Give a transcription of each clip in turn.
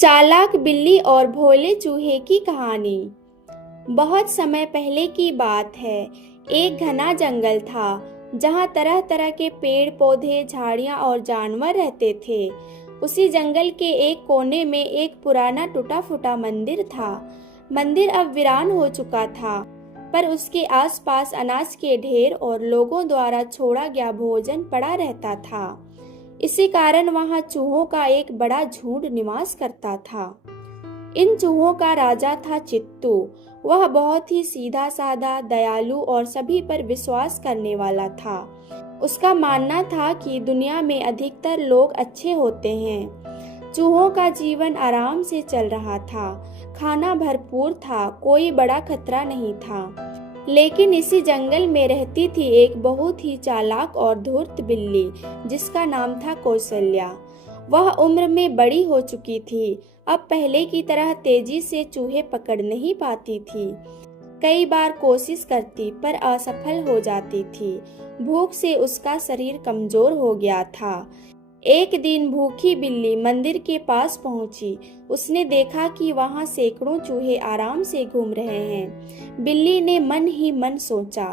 चालाक बिल्ली और भोले चूहे की कहानी। बहुत समय पहले की बात है। एक घना जंगल था जहाँ तरह तरह के पेड़ पौधे, झाड़ियाँ और जानवर रहते थे। उसी जंगल के एक कोने में एक पुराना टूटा फूटा मंदिर था। मंदिर अब वीरान हो चुका था, पर उसके आसपास अनाज के ढेर और लोगों द्वारा छोड़ा गया भोजन पड़ा रहता था। इसी कारण वहां चूहों का एक बड़ा झुंड निवास करता था। इन चूहों का राजा था चित्तू। वह बहुत ही सीधा साधा, दयालु और सभी पर विश्वास करने वाला था। उसका मानना था कि दुनिया में अधिकतर लोग अच्छे होते हैं। चूहों का जीवन आराम से चल रहा था। खाना भरपूर था, कोई बड़ा खतरा नहीं था। लेकिन इसी जंगल में रहती थी एक बहुत ही चालाक और धूर्त बिल्ली, जिसका नाम था कौशल्या। वह उम्र में बड़ी हो चुकी थी। अब पहले की तरह तेजी से चूहे पकड़ नहीं पाती थी। कई बार कोशिश करती पर असफल हो जाती थी। भूख से उसका शरीर कमजोर हो गया था। एक दिन भूखी बिल्ली मंदिर के पास पहुंची। उसने देखा कि वहां सैकड़ों चूहे आराम से घूम रहे हैं। बिल्ली ने मन ही मन सोचा,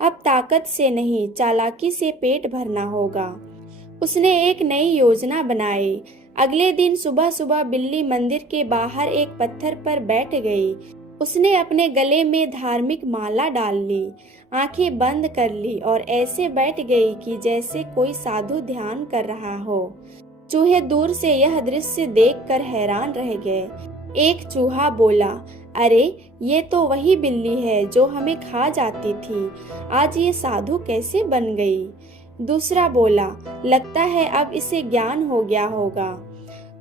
अब ताकत से नहीं, चालाकी से पेट भरना होगा। उसने एक नई योजना बनाई। अगले दिन सुबह सुबह बिल्ली मंदिर के बाहर एक पत्थर पर बैठ गई। उसने अपने गले में धार्मिक माला डाल ली, आंखें बंद कर ली और ऐसे बैठ गई कि जैसे कोई साधु ध्यान कर रहा हो। चूहे दूर से यह दृश्य देखकर हैरान रह गए। एक चूहा बोला, अरे ये तो वही बिल्ली है जो हमें खा जाती थी। आज ये साधु कैसे बन गई? दूसरा बोला, लगता है अब इसे ज्ञान हो गया होगा।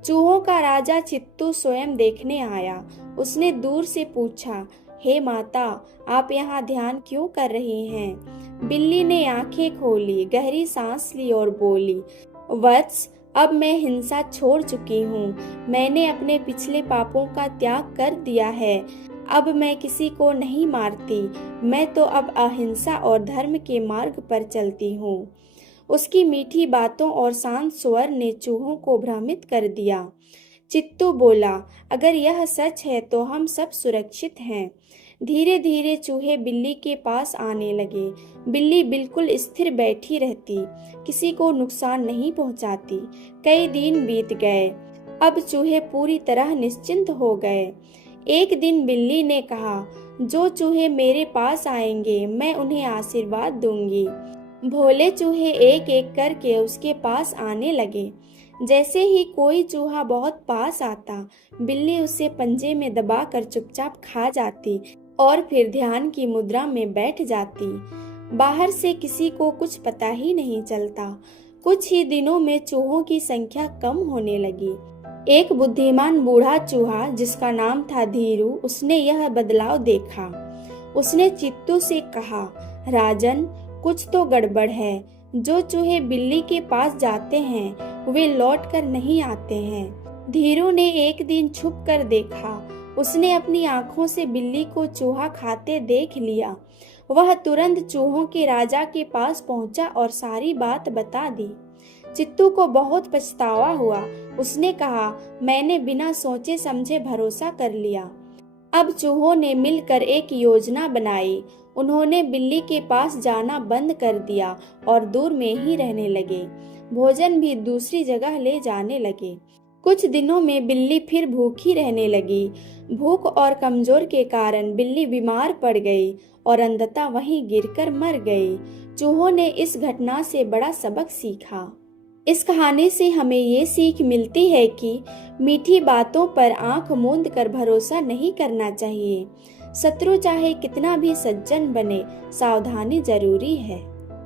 चूहों का राजा चित्तू स्वयं देखने आया। उसने दूर से पूछा, हे माता, आप यहाँ ध्यान क्यों कर रही हैं? बिल्ली ने आंखें खोली, गहरी सांस ली और बोली, वत्स, अब मैं हिंसा छोड़ चुकी हूँ। मैंने अपने पिछले पापों का त्याग कर दिया है। अब मैं किसी को नहीं मारती। मैं तो अब अहिंसा और धर्म के मार्ग पर चलती हूँ। उसकी मीठी बातों और शांत स्वर ने चूहों को भ्रमित कर दिया। चित्तू बोला, अगर यह सच है तो हम सब सुरक्षित हैं। धीरे धीरे चूहे बिल्ली के पास आने लगे। बिल्ली बिल्कुल स्थिर बैठी रहती, किसी को नुकसान नहीं पहुंचाती। कई दिन बीत गए। अब चूहे पूरी तरह निश्चिंत हो गए। एक दिन बिल्ली ने कहा, जो चूहे मेरे पास आएंगे मैं उन्हें आशीर्वाद दूंगी। भोले चूहे एक एक करके उसके पास आने लगे। जैसे ही कोई चूहा बहुत पास आता, बिल्ली उसे पंजे में दबाकर चुपचाप खा जाती और फिर ध्यान की मुद्रा में बैठ जाती। बाहर से किसी को कुछ पता ही नहीं चलता। कुछ ही दिनों में चूहों की संख्या कम होने लगी। एक बुद्धिमान बूढ़ा चूहा, जिसका नाम था धीरू, उसने यह बदलाव देखा। उसने चित्तू से कहा, राजन, कुछ तो गड़बड़ है। जो चूहे बिल्ली के पास जाते हैं वे लौट कर नहीं आते हैं। धीरू ने एक दिन छुप कर देखा। उसने अपनी आंखों से बिल्ली को चूहा खाते देख लिया। वह तुरंत चूहों के राजा के पास पहुंचा और सारी बात बता दी। चित्तू को बहुत पछतावा हुआ। उसने कहा, मैंने बिना सोचे समझे भरोसा कर लिया। अब चूहों ने मिलकर एक योजना बनाई। उन्होंने बिल्ली के पास जाना बंद कर दिया और दूर में ही रहने लगे। भोजन भी दूसरी जगह ले जाने लगे। कुछ दिनों में बिल्ली फिर भूखी रहने लगी। भूख और कमजोर के कारण बिल्ली बीमार पड़ गई और अंततः वहीं गिरकर मर गई। चूहों ने इस घटना से बड़ा सबक सीखा। इस कहानी से हमें ये सीख मिलती है कि मीठी बातों पर आंख मूंद कर भरोसा नहीं करना चाहिए। शत्रु चाहे कितना भी सज्जन बने, सावधानी जरूरी है।